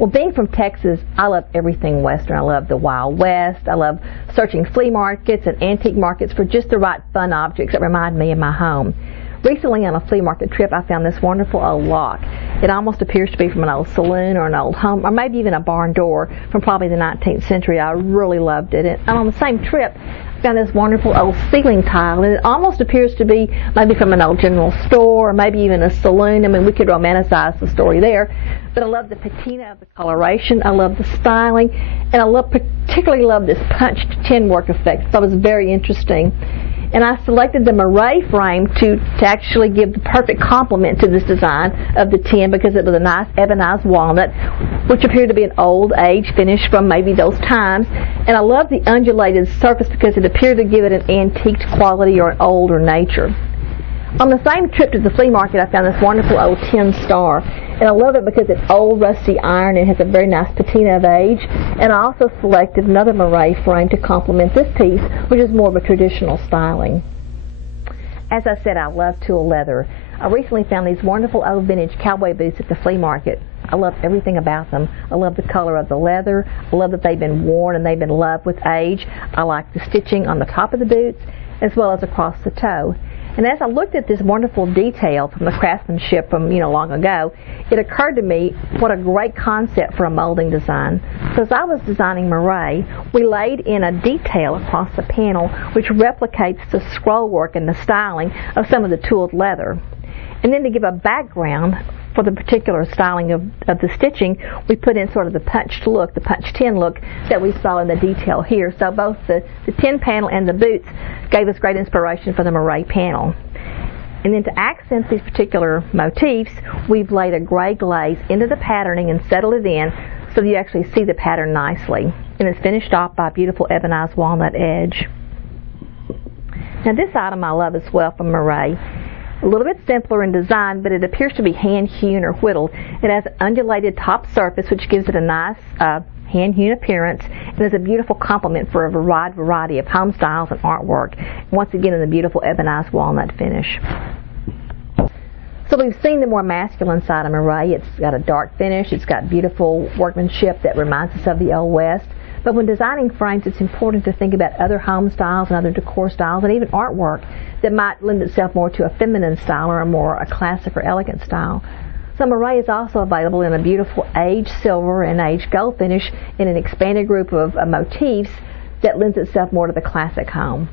Well, being from Texas, I love everything Western. I love the Wild West. I love searching flea markets and antique markets for just the right fun objects that remind me of my home. Recently on a flea market trip, I found this wonderful old lock. It almost appears to be from an old saloon or an old home, or maybe even a barn door from probably the 19th century. I really loved it. And on the same trip, I found this wonderful old ceiling tile, and it almost appears to be maybe from an old general store or maybe even a saloon. I mean, we could romanticize the story there. But I love the patina of the coloration. I love the styling, and I particularly love this punched tin work effect. That was very interesting. And I selected the marais frame to actually give the perfect complement to this design of the tin, because it was a nice ebonized walnut, which appeared to be an old age finish from maybe those times. And I love the undulated surface because it appeared to give it an antiqued quality or an older nature. On the same trip to the flea market, I found this wonderful old tin star, and I love it because it's old rusty iron and has a very nice patina of age. And I also selected another marais frame to complement this piece, which is more of a traditional styling. As I said, I love tool leather. I recently found these wonderful old vintage cowboy boots at the flea market. I love everything about them. I love the color of the leather. I love that they've been worn and they've been loved with age. I like the stitching on the top of the boots as well as across the toe. And as I looked at this wonderful detail from the craftsmanship from long ago, it occurred to me what a great concept for a molding design. So as I was designing marais, we laid in a detail across the panel which replicates the scroll work and the styling of some of the tooled leather. And then to give a background for the particular styling of the stitching, we put in sort of the punched look, the punched tin look that we saw in the detail here. So both the tin panel and the boots gave us great inspiration for the marais panel. And then to accent these particular motifs, we've laid a gray glaze into the patterning and settled it in so that you actually see the pattern nicely. And it's finished off by a beautiful ebonized walnut edge. Now this item I love as well from marais. A little bit simpler in design, but it appears to be hand-hewn or whittled. It has an undulated top surface, which gives it a nice hand-hewn appearance, and is a beautiful complement for a wide variety of home styles and artwork. Once again, in the beautiful ebonized walnut finish. So we've seen the more masculine side of marais. It's got a dark finish. It's got beautiful workmanship that reminds us of the Old West. But when designing frames, it's important to think about other home styles and other decor styles and even artwork that might lend itself more to a feminine style or a classic or elegant style. So marais is also available in a beautiful aged silver and aged gold finish in an expanded group of motifs that lends itself more to the classic home.